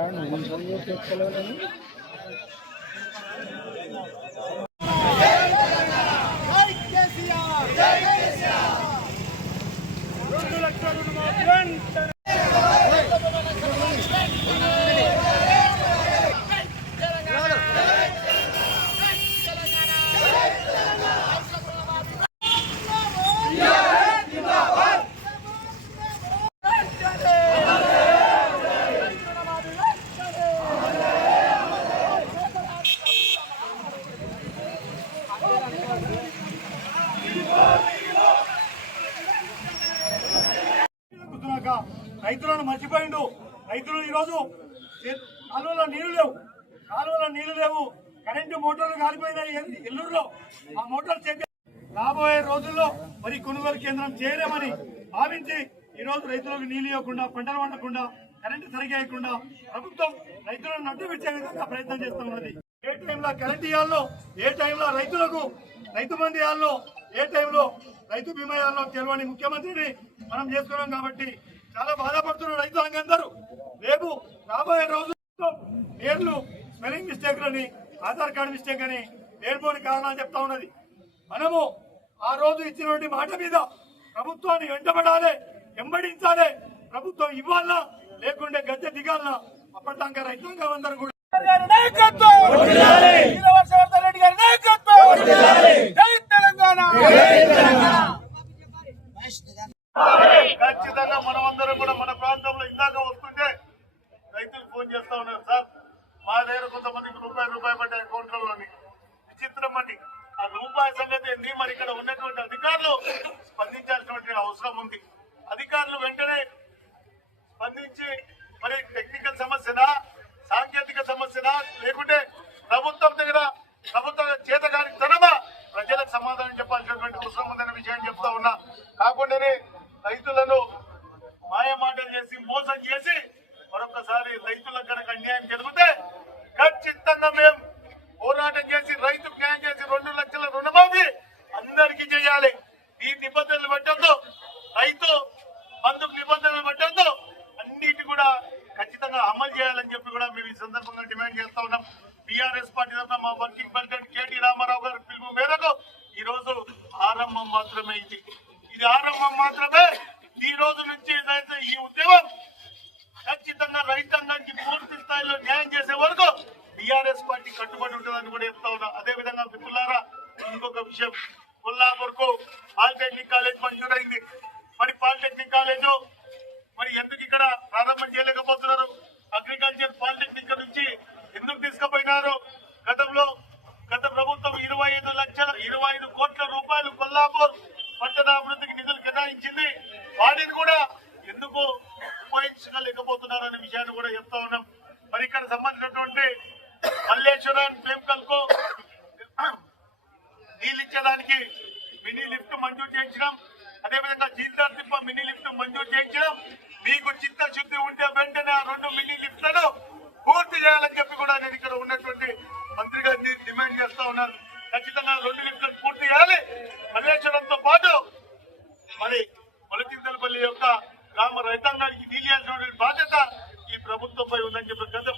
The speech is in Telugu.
কারণ মন সংযোগ ত্যাগ করলেন আমি రైతులను మర్చిపోయిండు. రైతులు ఈరోజు కాలువల కాలువలో నీళ్ళు లేవు. కాలువలో నీళ్ళు లేవు. కరెంటు మోటార్లు కాలిపోయినాయి ఎల్లూరులో. ఆ మోటార్ చెక్ రాబోయే రోజుల్లో మరి కొనుగోలు కేంద్రం చేయలేమని భావించి ఈరోజు రైతులకు నీళ్ళు ఇవ్వకుండా పంటలు పండకుండా కరెంటు సరిగేయకుండా ప్రభుత్వం రైతులను నడ్డు విచ్చే విధంగా ప్రయత్నం చేస్తూ ఉన్నది. ఏ టైంలో కరెంట్ ఇవ్వాలో ఏ టైంలో రైతులకు రైతు బంధు ఇవ్వాలో ఏ టైంలో రైతు బీమా ఇవ్వాలో తెలియని ముఖ్యమంత్రిని మనం చేసుకున్నాం కాబట్టి చాలా బాధపడుతున్న రైతులందరూ రేపు రాబోయే రోజుల్లో పేర్లు స్పెల్లింగ్ మిస్టేక్లని ఆధార్ కార్డు మిస్టేక్ అని పేర్పోని కారణాలు చెప్తా ఉన్నది. మనము ఆ రోజు ఇచ్చినటువంటి మాట మీద ప్రభుత్వాన్ని వెంటబడాలి వెంబడించాలి ప్రభుత్వం ఇవ్వాలా లేకుంటే గద్దె దిగాలన్నా అప్పటిదాకా రైతాంగం అందరూ కూడా ఖచ్చితంగా మనమందరం కూడా మన ప్రాంతంలో ఇందాక వస్తుంటే రైతులు ఫోన్ చేస్తా ఉన్నారు సార్ మా దగ్గర కొంతమందికి రూపాయి రూపాయి పడ్డ అకౌంట్లలోని. విచిత్రం అండి. ఆ రూపాయి సంగతి ఏంది మరి ఇక్కడ ఉన్నటువంటి అధికారులు స్పందించాల్సినటువంటి అవసరం ఉంది. అధికారులు వెంటనే స్పందించి మరి టెక్నికల్ సమస్యనా సాంకేతిక సమస్యనా? లేకుంటే ప్రభుత్వం దగ్గర ప్రభుత్వం చేతగాని తనమా? ప్రజలకు సమాధానం చెప్పాల్సినటువంటి అవసరం ఉందనే విషయం చెప్తా ఉన్నా. కాకుండానే రైతుల మాయ మాటలు చేసి మోసం చేసి మరొకసారి రైతులకు కనుక అన్యాయం జరిగితే ఖచ్చితంగా మేము పోరాటం చేసి రైతుకు న్యాయం చేసి రెండు లక్షల రుణమాఫీ అందరికీ చేయాలి ఈ నిబంధనలు పెట్టద్దు రైతు బంధుకు నిబంధనలు పెట్టద్దు అన్నిటి కూడా ఖచ్చితంగా అమలు చేయాలని చెప్పి కూడా మేము ఈ సందర్భంగా డిమాండ్ చేస్తా ఉన్నాం టిఆర్ఎస్ పార్టీ తరఫున మా వర్కింగ్ ప్రెసిడెంట్ కేటీ రామారావు గారి పిలుపు మేరకు ఈ రోజు ఆరంభం మాత్రమే ఇది. ఇది ఆరంభం మాత్రమే. ఈ రోజు నుంచి ఏదైతే ఈ ఉద్యమం ఖచ్చితంగా రైతాంగానికి పూర్తి స్థాయిలో న్యాయం చేసే వరకు టిఆర్ఎస్ పార్టీ కట్టుబడి ఉంటుందని కూడా చెప్తా ఉన్నా. అదే విధంగా మిత్రులారా ఇంకొక విషయం. కొల్లాపూర్కు పాలిటెక్నిక్ కాలేజ్ మంజూరైంది. మరి పాలిటెక్నిక్ కాలేజ్ మరి ఎందుకు ఇక్కడ ప్రారంభం చేయలేకపోతున్నారు? అగ్రికల్చర్ పాలిటెక్నిక్ నుంచి ఇచ్చడానికి ప్రేమకల్కు నీళ్ళు ఇచ్చేదానికి మినీ లిఫ్ట్ మంజూరు చేయించడం అదేవిధంగా జీతార్ తిప్ప మినీ లిఫ్ట్ మంజూరు చేయించడం మీకు చిత్తశుద్ధి ఉంటే వెంటనే ఆ రెండు మినీ లిఫ్ట్లను పూర్తి చేయాలని చెప్పి కూడా నేను ఇక్కడ ఉన్నటువంటి మంత్రి గారిని డిమాండ్ చేస్తా ఉన్నాను. ఖచ్చితంగా రెండు లిఫ్ట్లను పూర్తి చేయాలి. మల్లేశ్వరంతో పాటు మరి కొలచింతలపల్లి యొక్క గ్రామ రైతాంగానికి నీళ్ళు బాధ్యత ఈ ప్రభుత్వంపై ఉందని చెప్పి గత